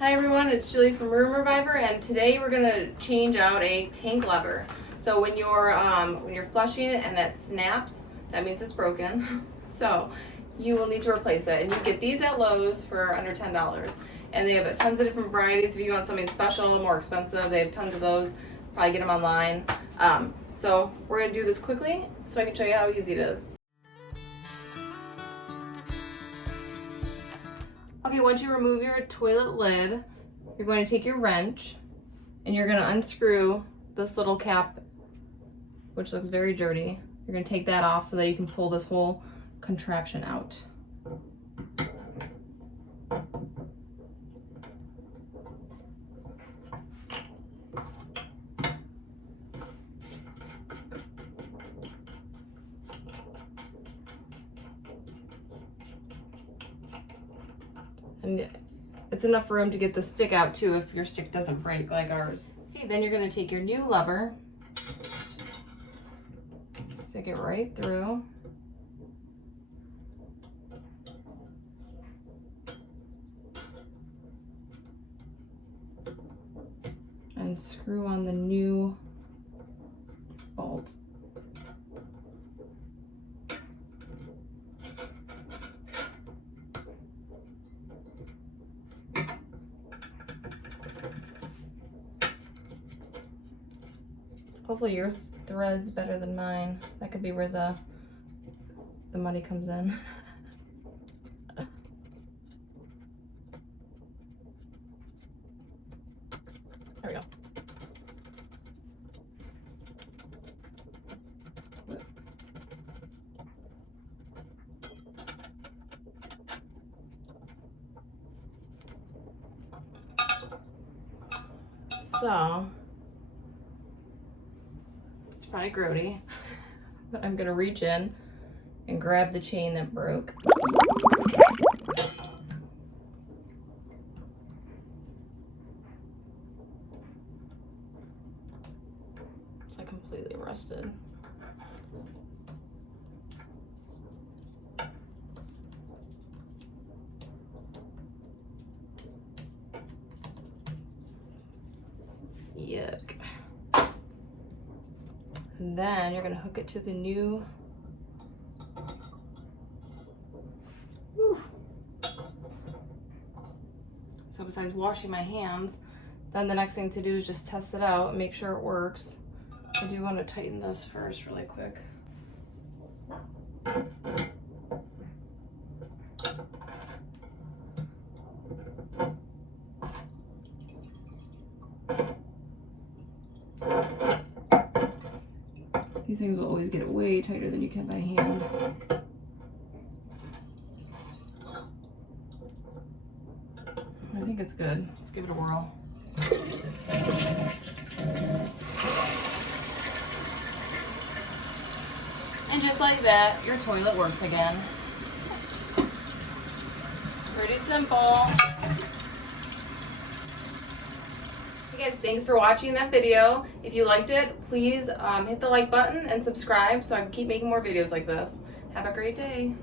Hi everyone, it's Julie from Room Reviver, and today we're gonna change out a tank lever. So when you're flushing it and that snaps, that means it's broken. So you will need to replace it, and you get these at Lowe's for under $10. And they have tons of different varieties. If you want something special, more expensive, they have tons of those. Probably get them online. So we're gonna do this quickly so I can show you how easy it is. Okay, once you remove your toilet lid, you're going to take your wrench and you're going to unscrew this little cap, which looks very dirty. You're going to take that off so that you can pull this whole contraption out. And it's enough room to get the stick out too if your stick doesn't break like ours. Okay, then you're going to take your new lever, stick it right through. And screw on the new bolt. Hopefully your thread's better than mine. That could be where the money comes in. There we go. So probably grody, but I'm gonna reach in and grab the chain that broke. It's like completely rusted. Yuck. And then you're gonna hook it to the new, so besides washing my hands, then the next thing to do is just test it out and make sure it works. I do want to tighten this first really quick. These things will always get it way tighter than you can by hand. I think it's good. Let's give it a whirl. And just like that, your toilet works again. Pretty simple. Hey guys, thanks for watching that video. If you liked it, please hit the like button and subscribe so I can keep making more videos like this. Have a great day.